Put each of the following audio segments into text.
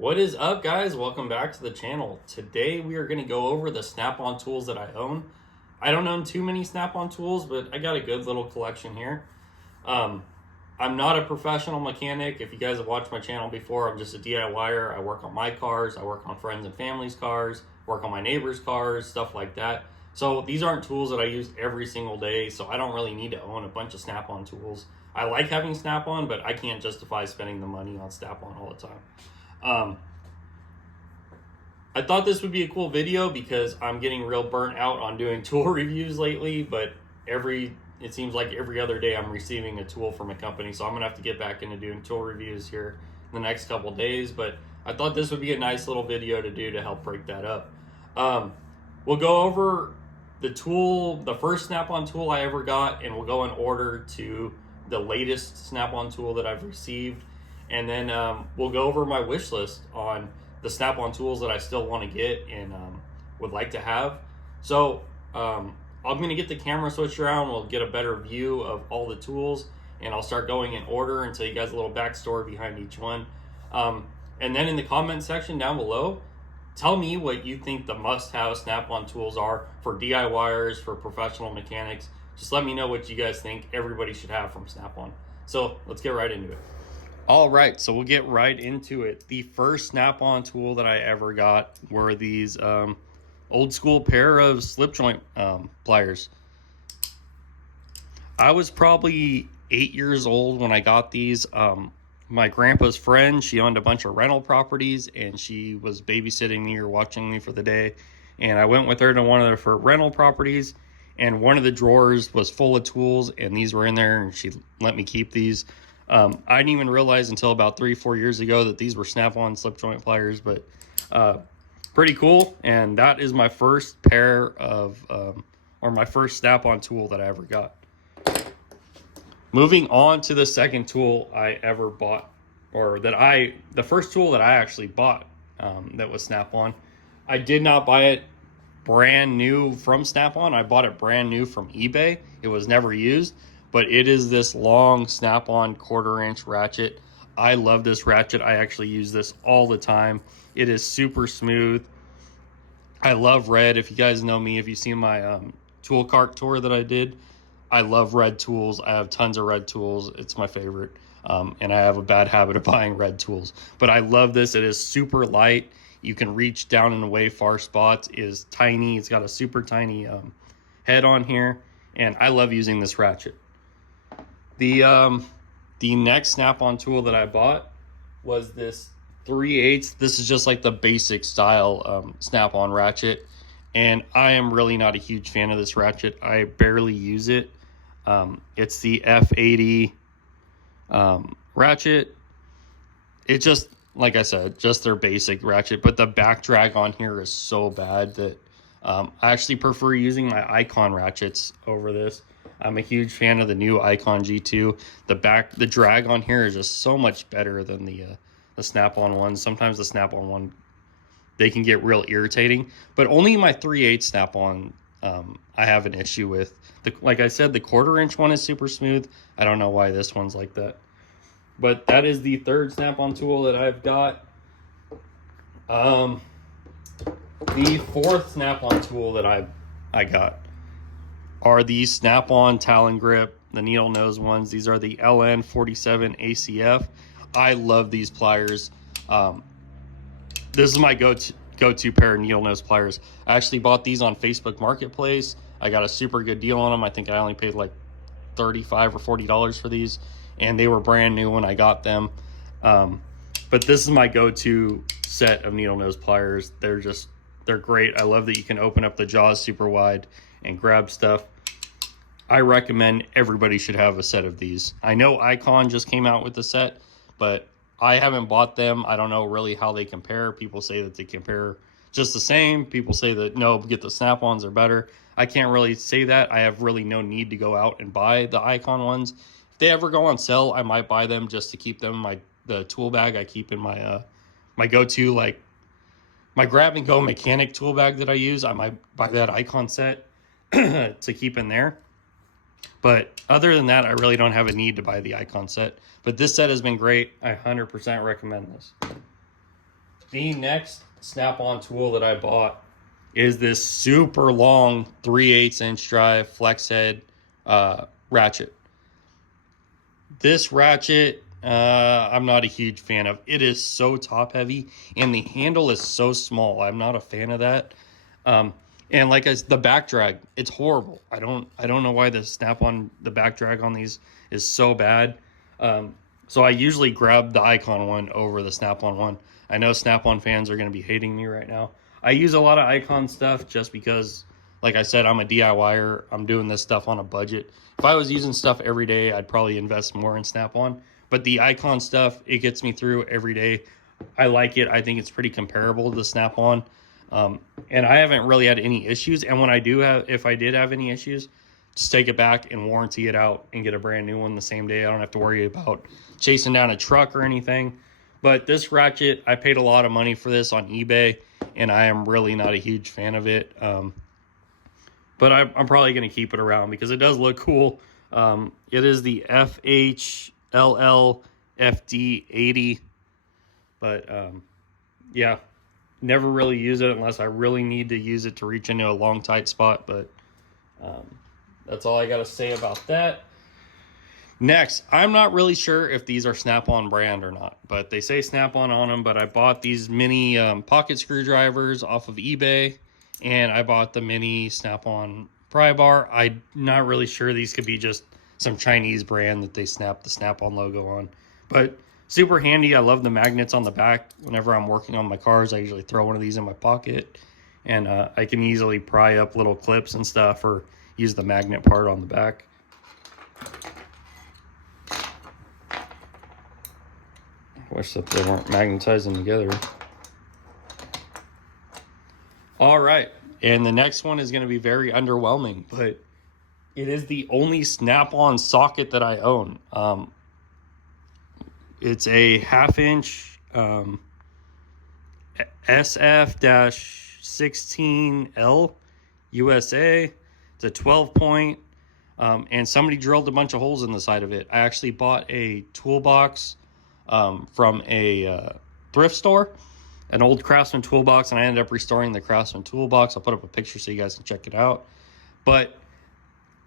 What is up, guys? Welcome back to the channel. Today we are going to go over the snap-on tools that I own. I don't own too many snap-on tools, but I got a good little collection here. I'm not a professional mechanic. If you guys have watched my channel before, I'm just a DIYer. I work on my cars, I work on friends and family's cars, work on my neighbors' cars, stuff like that. So these aren't tools that I use every single day, so I don't really need to own a bunch of snap-on tools. I like having snap-on, but I can't justify spending the money on snap-on all the time. I thought this would be a cool video because I'm getting real burnt out on doing tool reviews lately, but it seems like every other day I'm receiving a tool from a company, so I'm gonna have to get back into doing tool reviews here in the next couple days. But I thought this would be a nice little video to do to help break that up. We'll go over the first snap-on tool I ever got, and we'll go in order to the latest snap-on tool that I've received. And then we'll go over my wish list on the snap-on tools that I still want to get and would like to have. So I'm going to get the camera switched around. We'll get a better view of all the tools, and I'll start going in order and tell you guys a little backstory behind each one. And then in the comment section down below, tell me what you think the must-have snap-on tools are for DIYers, for professional mechanics. Just let me know what you guys think everybody should have from Snap-on. So let's get right into it. All right, so we'll get right into it. The first snap-on tool that I ever got were these old school pair of slip joint pliers. I was probably 8 years old when I got these. My grandpa's friend, she owned a bunch of rental properties, and she was babysitting me or watching me for the day. And I went with her to one of her rental properties, and one of the drawers was full of tools, and these were in there, and she let me keep these. I didn't even realize until about 3-4 years ago that these were snap-on slip joint pliers, but pretty cool. And that is my first pair of, or my first snap-on tool that I ever got. Moving on to the second tool I ever bought, or the first tool that I actually bought that was snap-on. I did not buy it brand new from Snap-on. I bought it brand new from eBay. It was never used. But it is this long snap-on 1/4 inch ratchet. I love this ratchet. I actually use this all the time. It is super smooth. I love red. If you guys know me, if you've seen my tool cart tour that I did, I love red tools. I have tons of red tools. It's my favorite. And I have a bad habit of buying red tools. But I love this. It is super light. You can reach down and away far spots. It is tiny. It's got a super tiny head on here. And I love using this ratchet. The next snap-on tool that I bought was this 3/8. This is just like the basic style snap-on ratchet, and I am really not a huge fan of this ratchet. I barely use it. It's the F80 ratchet. It just, like I said, just their basic ratchet, but the back drag on here is so bad that I actually prefer using my Icon ratchets over this. I'm a huge fan of the new Icon G2. The drag on here is just so much better than the snap-on ones. Sometimes the snap-on one, they can get real irritating, but only my 3/8 snap-on I have an issue with. Like I said, the 1/4 inch one is super smooth. I don't know why this one's like that. But that is the third snap-on tool that I've got. The fourth snap-on tool that I got are these snap-on Talon Grip, the needle nose ones. These are the LN47 ACF. I love these pliers. This is my go-to pair of needle nose pliers. I actually bought these on Facebook Marketplace. I got a super good deal on them. I think I only paid like $35 or $40 for these, and they were brand new when I got them. But this is my go-to set of needle nose pliers. They're great. I love that you can open up the jaws super wide and grab stuff. I recommend everybody should have a set of these. I know Icon just came out with the set, but I haven't bought them. I don't know really how they compare. People say that they compare just the same. People say that, no, get the Snap-ons are better. I can't really say that. I have really no need to go out and buy the Icon ones. If they ever go on sale, I might buy them just to keep them in the tool bag I keep in my my go-to, like my grab and go mechanic tool bag that I use. I might buy that Icon set to keep in there. But other than that, I really don't have a need to buy the Icon set. But this set has been great. I 100% recommend this. The next snap-on tool that I bought is this super long 3/8 inch drive flex head ratchet. This ratchet, I'm not a huge fan of. It is so top heavy, and the handle is so small. I'm not a fan of that. And like the back drag, it's horrible. I don't know why the the back drag on these is so bad. So I usually grab the Icon one over the Snap-on one. I know Snap-on fans are going to be hating me right now. I use a lot of Icon stuff just because, like I said, I'm a DIYer. I'm doing this stuff on a budget. If I was using stuff every day, I'd probably invest more in Snap-on. But the Icon stuff, it gets me through every day. I like it. I think it's pretty comparable to the Snap-on. And I haven't really had any issues. And when I do have, if I did have any issues, just take it back and warranty it out and get a brand new one the same day. I don't have to worry about chasing down a truck or anything. But this ratchet, I paid a lot of money for this on eBay, and I am really not a huge fan of it. But I'm probably going to keep it around because it does look cool. It is the FHLL-FD80. But yeah, never really use it unless I really need to use it to reach into a long, tight spot. But that's all I got to say about that. Next, I'm not really sure if these are Snap-on brand or not, but they say Snap-on on them. But I bought these mini pocket screwdrivers off of eBay, and I bought the mini Snap-on pry bar. I'm not really sure. These could be just some Chinese brand that they snap the Snap-on logo on. But super handy. I love the magnets on the back. Whenever I'm working on my cars, I usually throw one of these in my pocket, and I can easily pry up little clips and stuff or use the magnet part on the back. Wish that they weren't magnetizing together. All right, and the next one is going to be very underwhelming, but it is the only Snap-on socket that I own. It's a 1/2 inch SF-16L USA. It's a 12 point, and somebody drilled a bunch of holes in the side of it. I actually bought a toolbox from a thrift store, an old Craftsman toolbox, and I ended up restoring the Craftsman toolbox. I'll put up a picture so you guys can check it out. But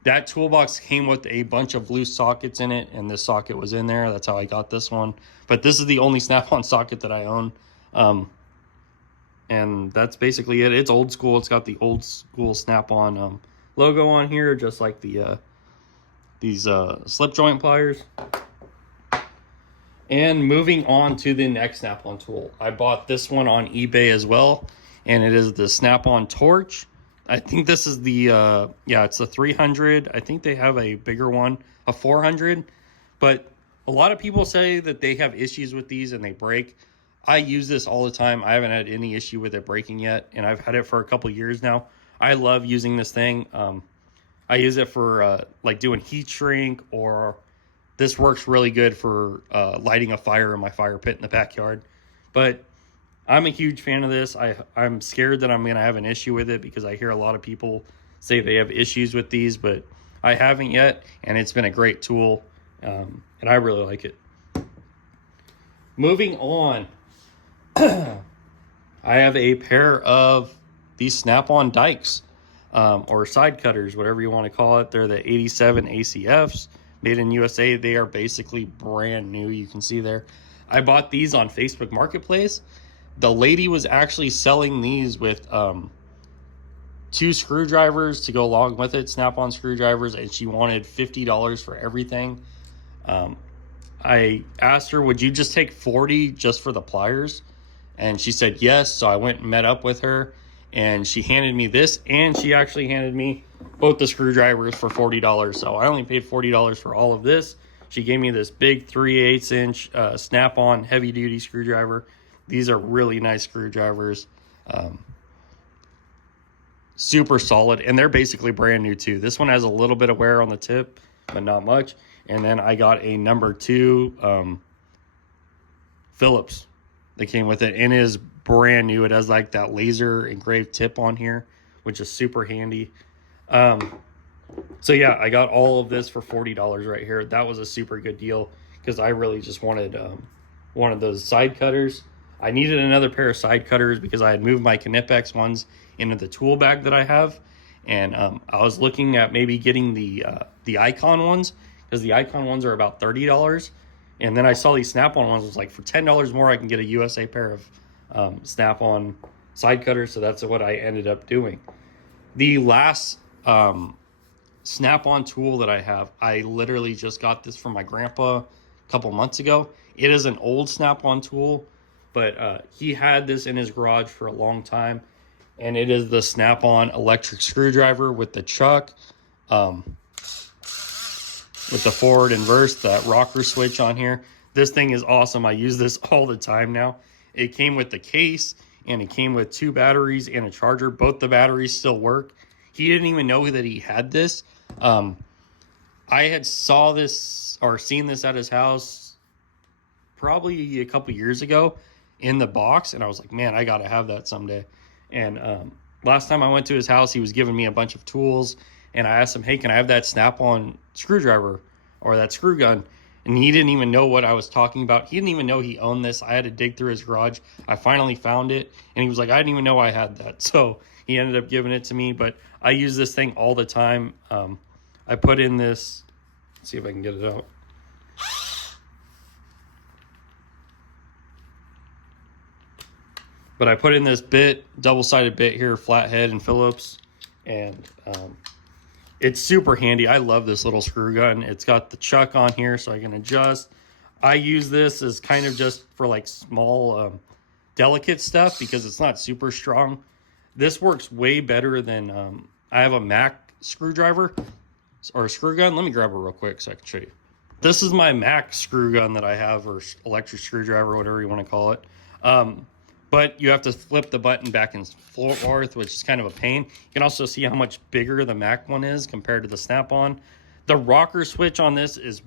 that toolbox came with a bunch of loose sockets in it, and this socket was in there. That's how I got this one. But this is the only Snap-on socket that I own. And that's basically it. It's old school. It's got the old school Snap-on logo on here, just like the these slip joint pliers. And moving on to the next Snap-on tool. I bought this one on eBay as well, and it is the Snap-on torch. I think this is the, it's the 300. I think they have a bigger one, a 400. But a lot of people say that they have issues with these and they break. I use this all the time. I haven't had any issue with it breaking yet, and I've had it for a couple years now. I love using this thing. I use it for like doing heat shrink, or this works really good for lighting a fire in my fire pit in the backyard. But I'm a huge fan of this. I'm scared that I'm going to have an issue with it because I hear a lot of people say they have issues with these, but I haven't yet, and it's been a great tool, and I really like it. Moving on, I have a pair of these Snap-on dikes, or side cutters, whatever you want to call it. They're the 87 ACFs, made in USA. They are basically brand new. You can see there. I bought these on Facebook Marketplace. The lady was actually selling these with 2 screwdrivers to go along with it, Snap-on screwdrivers, and she wanted $50 for everything. I asked her, would you just take $40 just for the pliers? And she said yes, so I went and met up with her, and she handed me this, and she actually handed me both the screwdrivers for $40. So I only paid $40 for all of this. She gave me this big 3/8 inch Snap-on heavy-duty screwdriver. These are really nice screwdrivers. Super solid, and they're basically brand new too. This one has a little bit of wear on the tip, but not much. And then I got a number 2 Phillips that came with it, and it is brand new. It has like that laser engraved tip on here, which is super handy. So yeah, I got all of this for $40 right here. That was a super good deal because I really just wanted one of those side cutters. I needed another pair of side cutters because I had moved my Knipex ones into the tool bag that I have. And I was looking at maybe getting the Icon ones, because the Icon ones are about $30. And then I saw these Snap-on ones. It was like, for $10 more, I can get a USA pair of Snap-on side cutters. So that's what I ended up doing. The last Snap-on tool that I have, I literally just got this from my grandpa a couple months ago. It is an old Snap-on tool, but he had this in his garage for a long time. And it is the Snap-on electric screwdriver with the chuck, with the forward and reverse, that rocker switch on here. This thing is awesome. I use this all the time now. It came with the case, and it came with 2 batteries and a charger. Both the batteries still work. He didn't even know that he had this. I had saw this or seen this at his house probably a couple years ago in the box, and I was like, man, I gotta have that someday. And last time I went to his house, he was giving me a bunch of tools, and I asked him, hey, can I have that Snap-on screwdriver or that screw gun? And he didn't even know what I was talking about. He didn't even know he owned this. I had to dig through his garage. I finally found it, and he was like, I didn't even know I had that. So he ended up giving it to me, but I use this thing all the time. I put in this, let's see if I can get it out. But I put in this bit, double-sided bit here, flathead and Phillips, and it's super handy. I love this little screw gun. It's got the chuck on here so I can adjust. I use this as kind of just for like small, delicate stuff because it's not super strong. This works way better than, I have a Mac screwdriver or a screw gun. Let me grab it real quick so I can show you. This is my Mac screw gun that I have, or electric screwdriver, whatever you want to call it. But you have to flip the button back and forth, which is kind of a pain. You can also see how much bigger the Mac one is compared to the Snap-on. The rocker switch on this is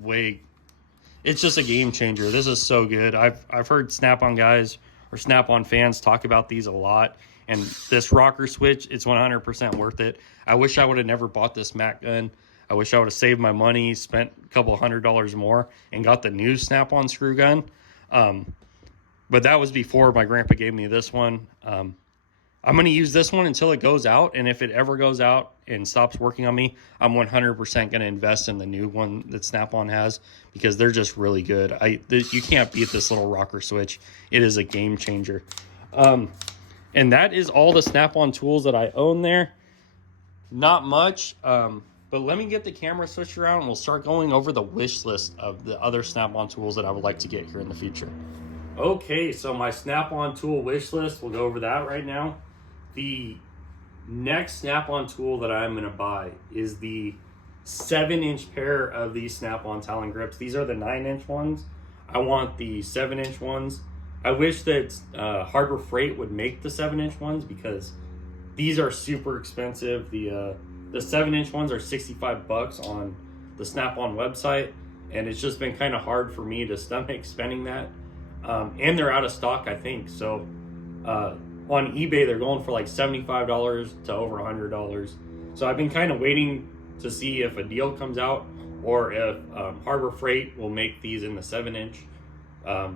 it's just a game changer. This is so good. I've heard Snap-on guys or Snap-on fans talk about these a lot. And this rocker switch, it's 100% worth it. I wish I would have never bought this Mac gun. I wish I would have saved my money, spent a couple $100 more, and got the new Snap-on screw gun. But that was before my grandpa gave me this one. I'm going to use this one until it goes out. And if it ever goes out and stops working on me, I'm 100% going to invest in the new one that Snap-on has, because they're just really good. You can't beat this little rocker switch. It is a game changer. And that is all the Snap-on tools that I own there. Not much. But let me get the camera switched around, and we'll start going over the wish list of the other Snap-on tools that I would like to get here in the future. Okay, so my Snap-on tool wish list, we'll go over that right now. The next Snap-on tool that I'm going to buy is the 7-inch pair of these Snap-on Talon grips. These are the 9-inch ones. I want the 7-inch ones. I wish that Harbor Freight would make the 7-inch ones, because these are super expensive. The 7-inch ones are $65 on the Snap-on website, and it's just been kind of hard for me to stomach spending that. And they're out of stock, I think. So on eBay, they're going for like $75 to over $100. So I've been kind of waiting to see if a deal comes out, or if Harbor Freight will make these in the 7-inch,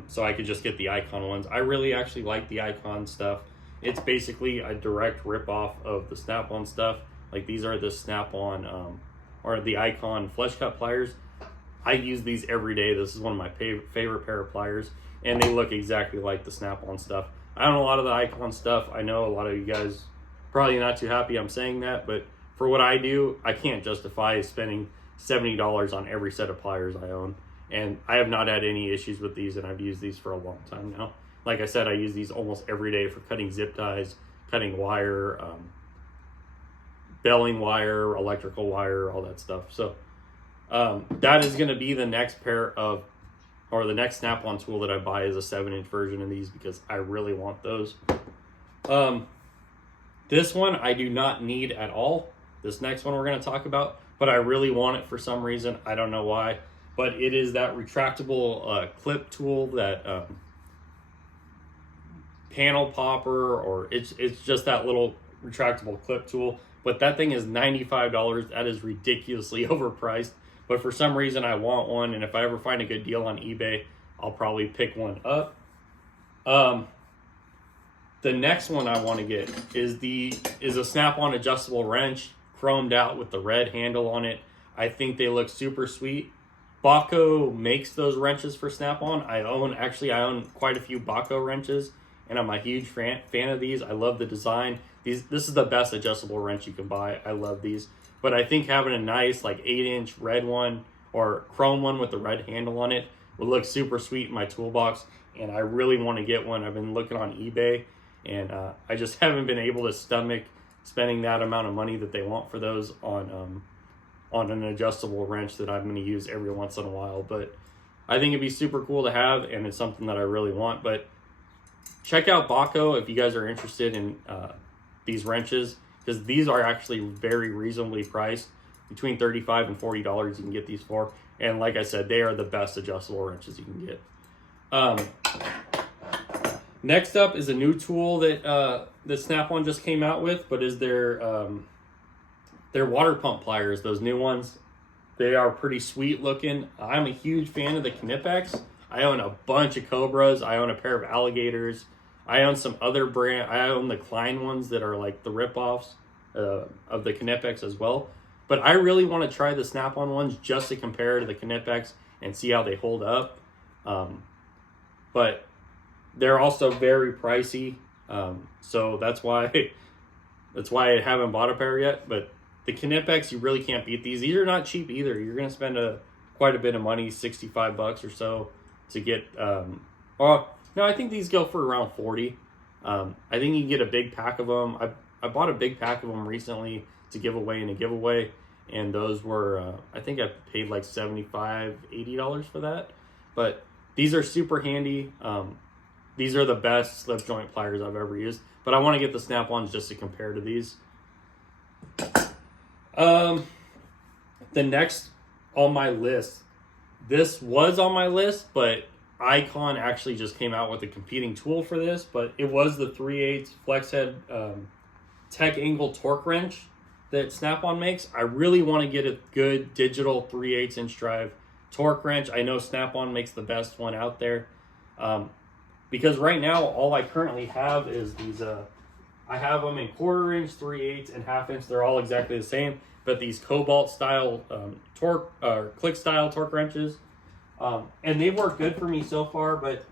so I could just get the Icon ones. I really actually like the Icon stuff. It's basically a direct rip-off of the Snap-on stuff. Like, these are the Snap-on or the Icon flesh cut pliers. I use these every day. This is one of my favorite pair of pliers, and they look exactly like the Snap-on stuff. I own a lot of the Icon stuff. I know a lot of you guys probably not too happy I'm saying that, but for what I do, I can't justify spending $70 on every set of pliers I own. And I have not had any issues with these, and I've used these for a long time now. Like I said, I use these almost every day for cutting zip ties, cutting wire, belling wire, electrical wire, all that stuff. So that is going to be the next pair of, or the next Snap-on tool that I buy is a 7-inch version of these, because I really want those. This one I do not need at all. This next one we're going to talk about, but I really want it for some reason. I don't know why, but it is that retractable clip tool, that panel popper, or it's just that little retractable clip tool. But that thing is $95. That is ridiculously overpriced. But for some reason I want one, and if I ever find a good deal on eBay, I'll probably pick one up. The next one I want to get is a Snap-on adjustable wrench, chromed out with the red handle on it. I think they look super sweet. Baco makes those wrenches for Snap-on. I own quite a few Baco wrenches, and I'm a huge fan of these. I love the design. This is the best adjustable wrench you can buy. I love these. But I think having a nice like 8-inch red one or chrome one with the red handle on it would look super sweet in my toolbox, and I really want to get one. I've been looking on eBay, and I just haven't been able to stomach spending that amount of money that they want for those on an adjustable wrench that I'm going to use every once in a while. But I think it'd be super cool to have, and it's something that I really want. But check out Baco if you guys are interested in these wrenches, because these are actually very reasonably priced. Between $35 and $40 you can get these for. And like I said, they are the best adjustable wrenches you can get. Next up is a new tool that Snap-on just came out with, but is their water pump pliers, those new ones. They are pretty sweet looking. I'm a huge fan of the Knipex. I own a bunch of Cobras. I own a pair of Alligators. I own some other brand. I own the Klein ones that are like the ripoffs of the Knipex as well. But I really want to try the Snap-on ones just to compare to the Knipex and see how they hold up. But they're also very pricey, so that's why I haven't bought a pair yet. But the Knipex, you really can't beat these. These are not cheap either. You're going to spend quite a bit of money, $65 or so, to get. No, I think these go for around 40. I think you can get a big pack of them. I bought a big pack of them recently to give away in a giveaway, and those were I think I paid like $75, $80 for that. But these are super handy. These are the best slip joint pliers I've ever used, but I want to get the Snap-ons just to compare to these. The next on my list, this was on my list, but Icon actually just came out with a competing tool for this, but it was the 3/8 flex head tech angle torque wrench that Snap-on makes. I really want to get a good digital 3/8 inch drive torque wrench. I know Snap-on makes the best one out there. Because right now, all I currently have is these, I have them in 1/4 inch, 3/8, and 1/2 inch. They're all exactly the same, but these Cobalt style torque, click style torque wrenches. And they've worked good for me so far, but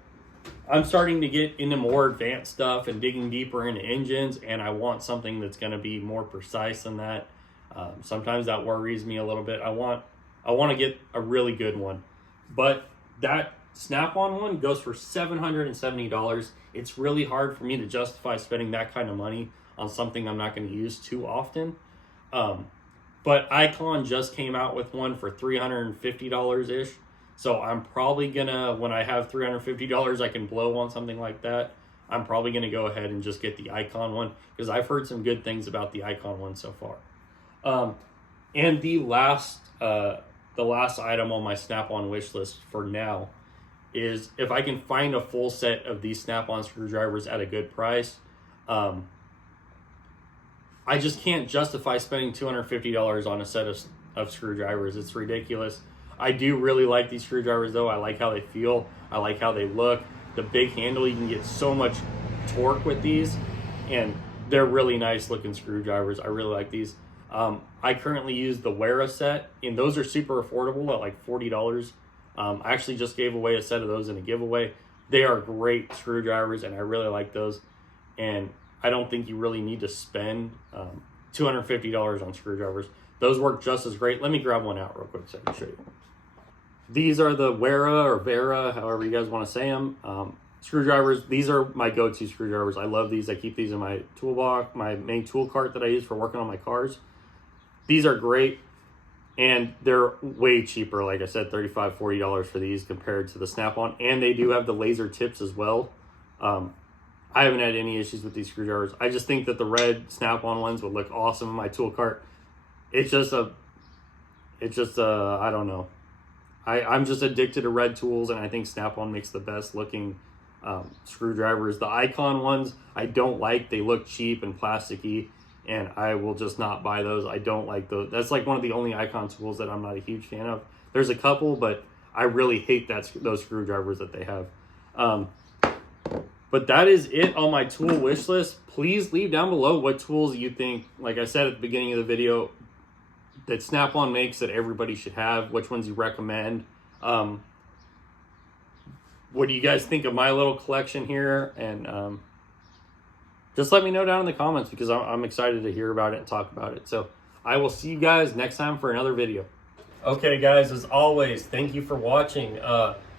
I'm starting to get into more advanced stuff and digging deeper into engines, and I want something that's going to be more precise than that. Sometimes that worries me a little bit. I want to get a really good one, but that Snap-on one goes for $770. It's really hard for me to justify spending that kind of money on something I'm not going to use too often. But Icon just came out with one for $350-ish. So I'm probably gonna, when I have $350 I can blow on something like that, I'm probably gonna go ahead and just get the Icon one, because I've heard some good things about the Icon one so far. And the last item on my Snap-on wish list for now is if I can find a full set of these Snap-on screwdrivers at a good price. I just can't justify spending $250 on a set of screwdrivers. It's ridiculous. I do really like these screwdrivers though. I like how they feel. I like how they look. The big handle, you can get so much torque with these, and they're really nice looking screwdrivers. I really like these. I currently use the Wera set, and those are super affordable at like $40. I actually just gave away a set of those in a giveaway. They are great screwdrivers, and I really like those. And I don't think you really need to spend $250 on screwdrivers. Those work just as great. Let me grab one out real quick so I can show you. These are the Wera or Vera, however you guys want to say them. Screwdrivers. These are my go-to screwdrivers. I love these. I keep these in my toolbox, my main tool cart that I use for working on my cars. These are great, and they're way cheaper. Like I said, $35, $40 for these compared to the Snap-on, and they do have the laser tips as well. I haven't had any issues with these screwdrivers. I just think that the red Snap-on ones would look awesome in my tool cart. It's just I don't know. I'm just addicted to red tools, and I think Snap-on makes the best looking screwdrivers. The Icon ones I don't like. They look cheap and plasticky, and I will just not buy those. I don't like those. That's like one of the only Icon tools that I'm not a huge fan of. There's a couple, but I really hate those screwdrivers that they have. But that is it on my tool wish list. Please leave down below what tools you think, like I said at the beginning of the video, that Snap-on makes that everybody should have, which ones you recommend. What do you guys think of my little collection here? And just let me know down in the comments, because I'm excited to hear about it and talk about it. So I will see you guys next time for another video. Okay guys, as always, thank you for watching.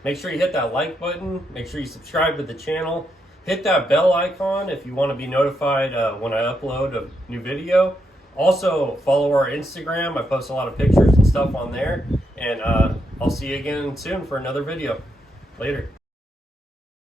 Make sure you hit that like button. Make sure you subscribe to the channel. Hit that bell icon if you want to be notified when I upload a new video. Also, follow our Instagram. I post a lot of pictures and stuff on there. And I'll see you again soon for another video. Later.